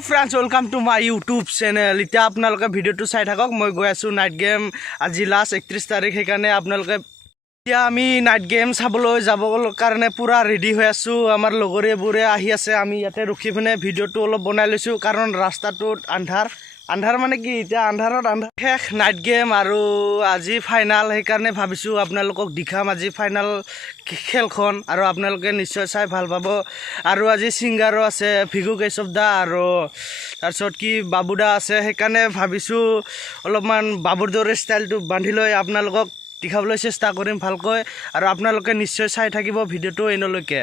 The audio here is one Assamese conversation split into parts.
Friends welcome to my YouTube channel इतना आपनालोके भिडिओ चाई थाকক मैं गई आसो नाइट गेम आज लास्ट 31 तारिख हेकाने आपनालोके इतना आमी नाइट गेम चाबोलै जाब कारणे पूरा रेडी हो आसो आमार लगरियाबोरे आहि आछे आमी इयाते रखि पिने भिडिओটো अलप बनाइ लैसो कारण रास्ताटोत आन्धार माने कि इतना आन्धारत आन्धार शेष नाइट गेम आरो আজি फाइनाल हेकारणे भाबिसो आपनालोকক दिखाम আজি फाइनाल खेलखन आरो आपनालोके निश्चय चाइ ভাল पाब आरो আজি सिंगारो आछे भिगु केशवदा आरो तारছত कि बाबुदा आछे हेकारणे भाबिसो अलपमान बाबुर दरे स्टाइलটো बांधि লৈ आपनालोকক दिखाবলৈ চেষ্টা কৰিম ভালকৈ আৰু আপোনালোকে নিশ্চয় চাই থাকিব ভিডিওটো এনলৈকে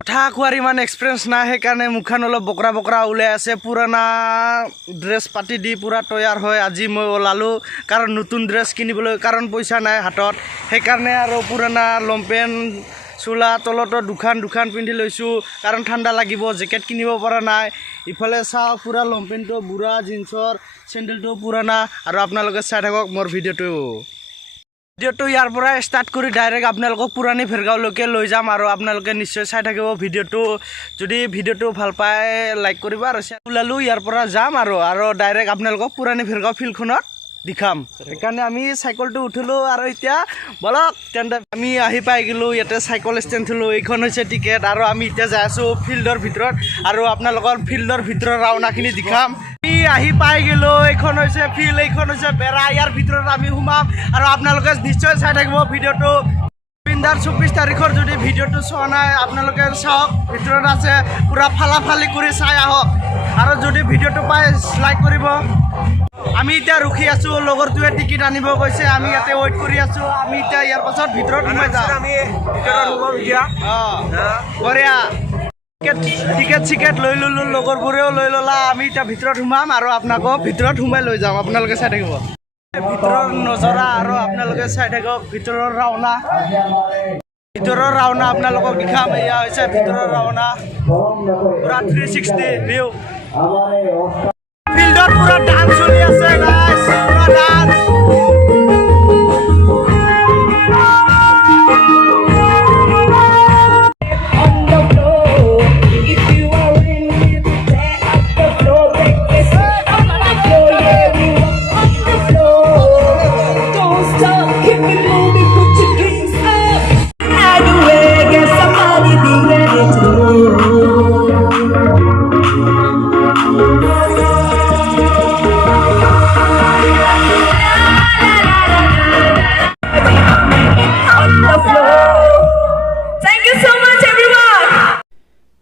কথা কোৱাৰ ইমান এক্সপিৰিয়েন্স নাই হেকাৰণে মুখান অলপ বকৰা বকৰা ওলাই আছে পুৰানা ড্ৰেছ পাতি দি পুৰা তৈয়াৰ হয় আজি মই ওলালো কাৰণ নতুন ড্ৰেছ কিনিবলৈ কাৰণ পইচা নাই হাতত হেকাৰণে আৰু পুৰানা লম্পেন চোলা তলতো দুখান পিন্ধি লৈছো কাৰণ ঠাণ্ডা লাগিব জেকেট কিনিব পৰা নাই ইফালে চাও পুৰা লম্পেনটো বুঢ়া জিন্সৰ চেন্ডেলটো পুৰানা আৰু আপোনালোকে চাই থাকক মোৰ ভিডিওটো ইয়াৰ পৰা ষ্টাৰ্ট কৰি ডাইৰেক্ট আপোনালোকক পুৰাণী ভেৰগাঁওলৈকে লৈ যাম আৰু আপোনালোকে নিশ্চয় চাই থাকিব ভিডিওটো যদি ভিডিওটো ভাল পায় লাইক কৰিব আৰু ওলালো ইয়াৰ পৰা যাম আৰু ডাইৰেক্ট আপোনালোকক পুৰাণী ভেৰগাঁও ফিল্ডখনত দেখাম সেইকাৰণে আমি সাইকেলটো উঠিলো আৰু এতিয়া বলক তেন্তে আমি আহি পাই গলো ইয়াতে সাইকেল ষ্টেণ্ড থলো এইখন হৈছে টিকেট আৰু আমি এতিয়া যাই আছো ফিল্ডৰ ভিতৰত আৰু আপোনালোকৰ ফিল্ডৰ ভিতৰৰ ৰাউনাখিনি দেখাম আমি আহি পাই গলো এইখন হৈছে ফিল্ড এইখন হৈছে বেৰা ইয়াৰ ভিতৰত আমি সোমাম আৰু আপোনালোকে নিশ্চয় চাই থাকিব ভিডিওটো পিন্দাৰ 24 তাৰিখৰ যদি ভিডিওটো চোৱা নাই আপোনালোকে চাওক ভিতৰত আছে পুৰা ফালাফালি কৰি চাই আহক আৰু যদি ভিডিওটো পাই লাইক কৰিব আমি এতিয়া ৰখি আছো লগৰটোৱে টিকেট আনিব গৈছে আমি ইয়াতে ওয়েট কৰি আছো আমি এতিয়া ইয়াৰ পাছত ভিতৰত সোমাই যাম আমি ভিতৰত সোমাম এতিয়া বঢ়িয়া টিকেট লৈ ললো লগৰবোৰেও লৈ ললা আমি এতিয়া ভিতৰত সোমাম আৰু আপোনালোকক ভিতৰত সোমাই লৈ যাম আপোনালোকে চাই থাকিব ভিতৰৰ নজৰা আৰু আপোনালোকে চাই থাকক ভিতৰৰ ৰাওনা আপোনালোকক দেখাম এয়া হৈছে ভিতৰৰ ৰাওনা পুৰা 360 ভিউ ফিল্ডত পুৰা ডান্স চলি আছে গাইস পুৰা ডান্স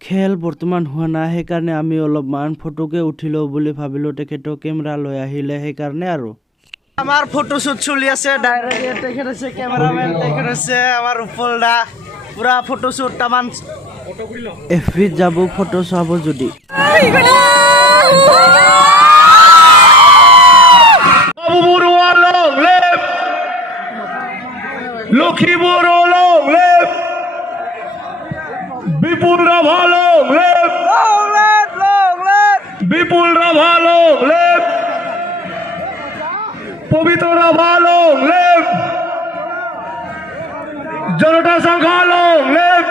খেল বৰ্তমান হোৱা নাই সেইকাৰণে আমি অলপমান ফটোকে উঠিলো বুলি ভাবিলো তেখেতো কেমেৰা লৈ আহিলে সেইকাৰণে আৰু আমাৰ ফটো শুট চলি আছে ডাইৰেক্ট তেখেত আছে কেমেৰামেন তেখেত আছে আমাৰ উপলদা পুৰা ফটো শুট তামান ফটো কৰিলো এফিত যাব ফটো চাব যদি বাবুবুৰুৱা লং লেফ লখিমপুৰ লং লেফ বিপুল রাভা লং লেফ বিপুল রাভা লং লেফ পবিত্র রাভা লং লেফ জনতা সংঘা লং লেফ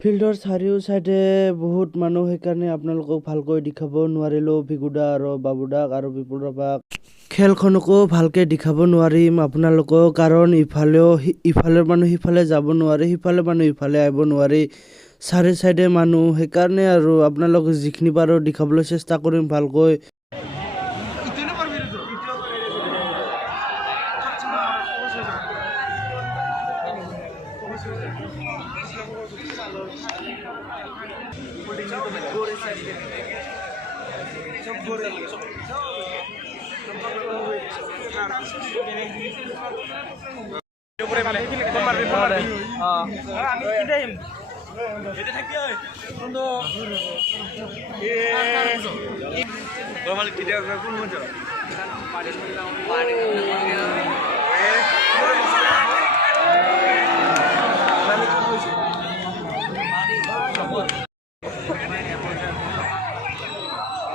ফিল্ডৰ চাৰিও সাইডে বহুত মানুহ সেইকাৰণে আপোনালোকক ভালকৈ দেখাব নোৱাৰিলো ভিগুদা আৰু বাবুদাক আৰু বিপুল ৰাভাক খেলখনকো ভালকৈ দেখাব নোৱাৰিম আপোনালোকক কাৰণ ইফালৰ মানুহ সিফালে যাব নোৱাৰে সিফালে মানুহ ইফালে আহিব নোৱাৰি চাৰি সাইডে মানুহ সেইকাৰণে আৰু আপোনালোক যিখিনি পাৰো দেখাবলৈ চেষ্টা কৰিম ভালকৈ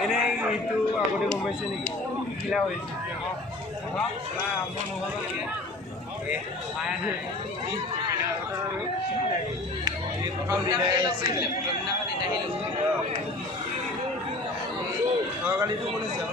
এনেই এইটো আগতে গম পাইছে নেকি খিলা হৈছে কালিটো শুনিছে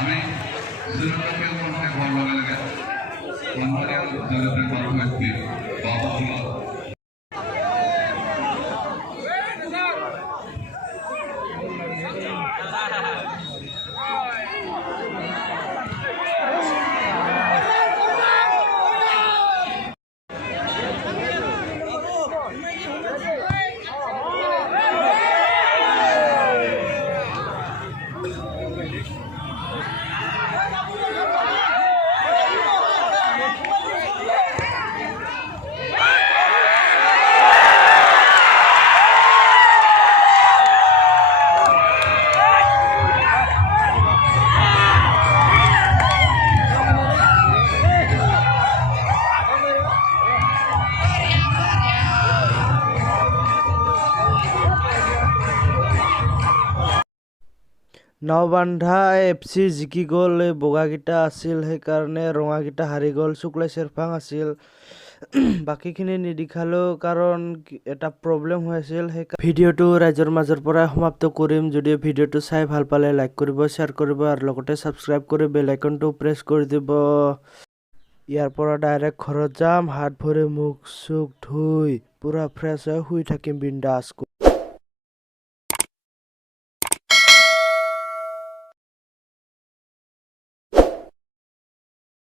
আমি জনতাকে মনে ভালো লাগে সম্মানীয় জনতা কর্মসূচি বাবা নবান্ধা FC জিকি গ'ল। এই বগাকেইটা আছিল, সেইকাৰণে ৰঙাকেইটা হাৰি গ'ল। শুক্লাই চেৰফাং আছিল, বাকীখিনি নিদেখালেও কাৰণ এটা প্ৰব্লেম হৈ আছিল। সেইকাৰণে ভিডিঅ'টো ৰাইজৰ মাজৰ পৰাই সমাপ্ত কৰিম। যদি ভিডিঅ'টো চাই ভাল পালে লাইক কৰিব, শ্বেয়াৰ কৰিব আৰু লগতে ছাবস্ক্ৰাইব কৰি বেল আইকনটো প্ৰেছ কৰি দিব। ইয়াৰ পৰা ডাইৰেক্ট ঘৰত যাম, হাত ভৰি মুখ চুখ ধুই পুৰা ফ্ৰেছ হৈ শুই থাকিম বিন্দাছ।